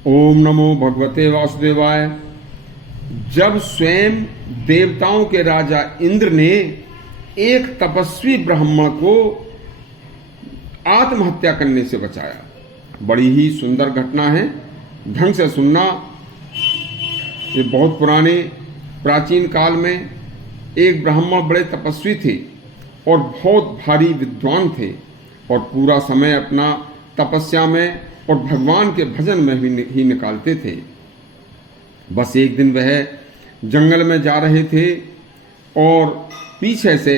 ओम नमो भगवते वासुदेवाय। जब स्वयं देवताओं के राजा इंद्र ने एक तपस्वी ब्राह्मण को आत्महत्या करने से बचाया, बड़ी ही सुंदर घटना है। ढंग से सुनना। ये बहुत पुराने प्राचीन काल में एक ब्राह्मण बड़े तपस्वी थे और बहुत भारी विद्वान थे और पूरा समय अपना तपस्या में और भगवान के भजन में ही निकालते थे। बस एक दिन वह जंगल में जा रहे थे और पीछे से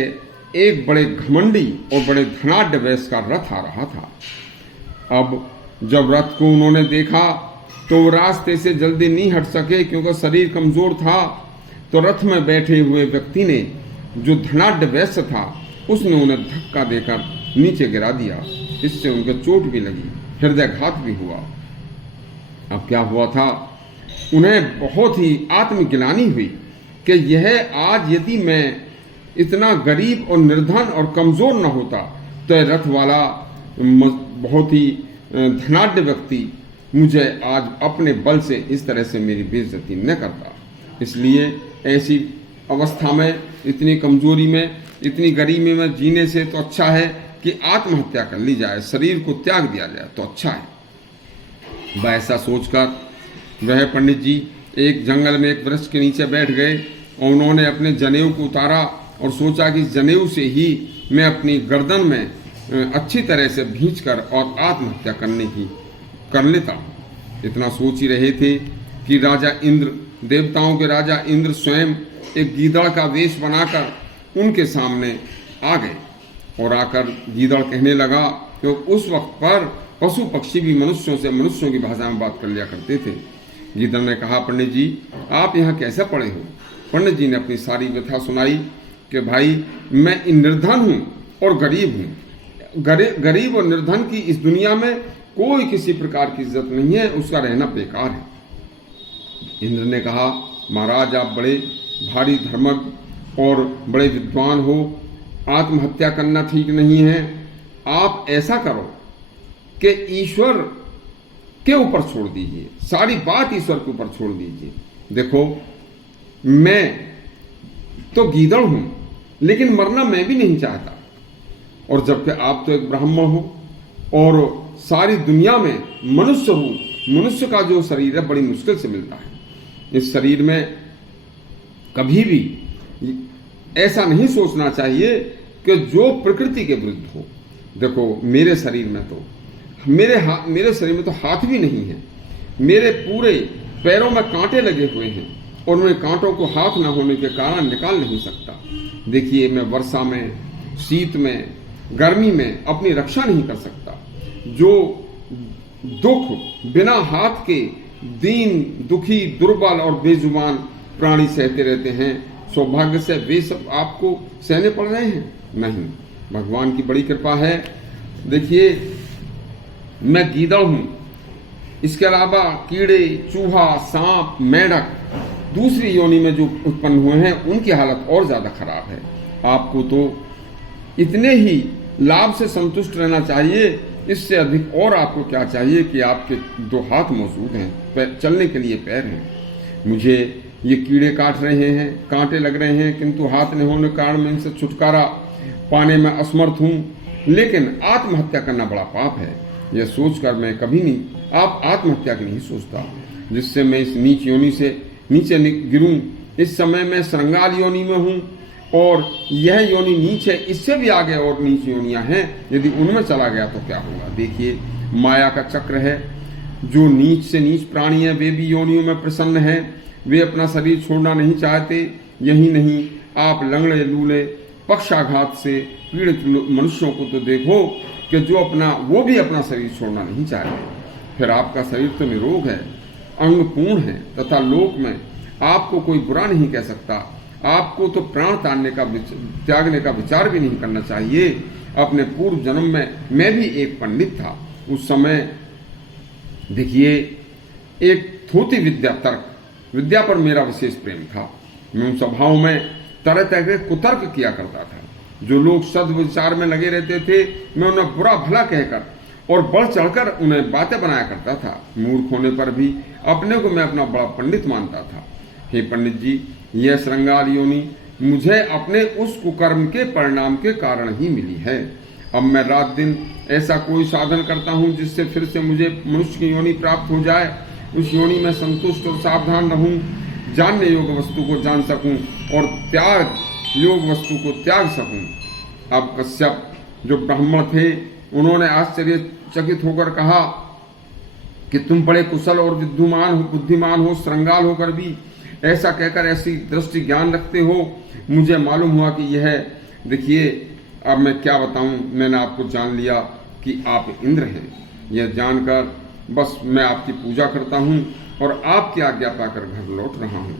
एक बड़े घमंडी और बड़े धनाढ्य वैश्य का रथ आ रहा था। अब जब रथ को उन्होंने देखा तो रास्ते से जल्दी नहीं हट सके क्योंकि शरीर कमजोर था। तो रथ में बैठे हुए व्यक्ति ने, जो धनाढ्य वैश्य था, उसने उन्हें धक्का देकर नीचे गिरा दिया। इससे उनके चोट भी लगी, हृदयघात भी हुआ। अब क्या हुआ था, उन्हें बहुत ही आत्मग्लानि हुई कि यह आज यदि मैं इतना गरीब और निर्धन और कमजोर न होता तो यह रथ वाला बहुत ही धनाढ्य व्यक्ति मुझे आज अपने बल से इस तरह से मेरी बेइज्जती न करता। इसलिए ऐसी अवस्था में, इतनी कमजोरी में, इतनी गरीबी में जीने से तो अच्छा है कि आत्महत्या कर ली जाए, शरीर को त्याग दिया जाए तो अच्छा है। ऐसा सोचकर वह पंडित जी एक जंगल में एक वृक्ष के नीचे बैठ गए और उन्होंने अपने जनेऊ को उतारा और सोचा कि जनेऊ से ही मैं अपनी गर्दन में अच्छी तरह से भींचकर और आत्महत्या कर लेता हूँ। इतना सोच ही रहे थे कि राजा इंद्र, देवताओं के राजा इंद्र स्वयं एक गीदड़ का वेश बनाकर उनके सामने आ गए और आकर गीदड़ कहने लगा कि उस वक्त पर पशु पक्षी भी मनुष्यों की भाषा में बात कर लिया करते थे। गीदड़ ने कहा, पंडित जी आप यहाँ कैसे पड़े हो? पंडित जी ने अपनी सारी व्यथा सुनाई कि भाई मैं निर्धन हूँ और गरीब हूँ। गरीब और निर्धन की इस दुनिया में कोई किसी प्रकार की इज्जत नहीं है, उसका रहना बेकार है। इंद्र ने कहा, महाराज आप बड़े भारी धर्मज्ञ और बड़े विद्वान हो, आत्महत्या करना ठीक नहीं है। आप ऐसा करो कि ईश्वर के ऊपर छोड़ दीजिए, सारी बात ईश्वर के ऊपर छोड़ दीजिए। देखो मैं तो गीदड़ हूं लेकिन मरना मैं भी नहीं चाहता, और जबकि आप तो एक ब्राह्मण हो और सारी दुनिया में मनुष्य का जो शरीर है बड़ी मुश्किल से मिलता है। इस शरीर में कभी भी ऐसा नहीं सोचना चाहिए कि जो प्रकृति के विरुद्ध हो। देखो मेरे शरीर में तो मेरे शरीर में तो हाथ भी नहीं है, मेरे पूरे पैरों में कांटे लगे हुए हैं और मैं कांटों को हाथ न होने के कारण निकाल नहीं सकता। देखिए मैं वर्षा में, शीत में, गर्मी में अपनी रक्षा नहीं कर सकता। जो दुख बिना हाथ के दीन, दुखी, दुर्बल और बेजुबान प्राणी सहते रहते हैं, सौभाग्य से वे सब आपको सहने पड़ रहे हैं? नहीं, भगवान की बड़ी कृपा है। देखिए मैं गीदड़ हूं, इसके अलावा कीड़े, चूहा, सांप, मेंढक दूसरी योनि में जो उत्पन्न हुए हैं उनकी हालत और ज्यादा खराब है। आपको तो इतने ही लाभ से संतुष्ट रहना चाहिए, इससे अधिक और आपको क्या चाहिए कि आपके दो हाथ मौजूद हैं, चलने के लिए पैर हैं। मुझे ये कीड़े काट रहे हैं, कांटे लग रहे हैं, किंतु हाथ नहीं होने के कारण मैं इनसे छुटकारा पाने में असमर्थ हूँ। लेकिन आत्महत्या करना बड़ा पाप है, यह सोचकर मैं कभी नहीं आत्महत्या की नहीं सोचता, जिससे मैं इस नीच योनि से नीचे गिरूं। इस समय मैं श्रृंगार योनि में हूँ और यह योनि नीच है, इससे भी आगे और नीच योनियां हैं, यदि उनमें चला गया तो क्या होगा। देखिए माया का चक्र है, जो नीच से नीच प्राणी है वे भी योनियों में प्रसन्न है, वे अपना शरीर छोड़ना नहीं चाहते। यही नहीं, आप लंगड़े लूले पक्षाघात से पीड़ित मनुष्यों को तो देखो कि वो भी अपना शरीर छोड़ना नहीं चाहते। फिर आपका शरीर तो निरोग है, अंग पूर्ण है तथा लोक में आपको कोई बुरा नहीं कह सकता। आपको तो प्राण त्यागने का विचार भी नहीं करना चाहिए। अपने पूर्व जन्म में मैं भी एक पंडित था। उस समय देखिए एक थोती विद्या पर मेरा विशेष प्रेम था। मैं उन सभाओं में तरह तरह के कुतर्क किया करता था। जो लोग सद्विचार में लगे रहते थे मैं उन्हें बुरा भला कहकर और बढ़ चढ़कर उन्हें बातें बनाया करता था। मूर्ख होने पर भी अपने को मैं अपना बड़ा पंडित मानता था। हे पंडित जी, यह श्रृंगार योनि मुझे अपने उस कुकर्म के परिणाम के कारण ही मिली है। अब मैं रात दिन ऐसा कोई साधन करता हूँ जिससे फिर से मुझे मनुष्य की योनि प्राप्त हो जाए। उस योनि में संतुष्ट और सावधान रहूं, जानने योग्य वस्तु को जान सकूं और त्याग योग वस्तु को त्याग सकूं। अब कश्यप जो ब्राह्मण थे, उन्होंने आश्चर्यचकित होकर कहा कि तुम बड़े कुशल और बुद्धिमान हो, श्रृंगार होकर भी ऐसा कहकर ऐसी दृष्टि ज्ञान रखते हो। मुझे मालूम हुआ कि यह देखिए, अब मैं क्या बताऊं, मैंने आपको जान लिया कि आप इंद्र हैं। यह जानकर बस मैं आपकी पूजा करता हूं और आपकी आज्ञा पाकर घर लौट रहा हूं।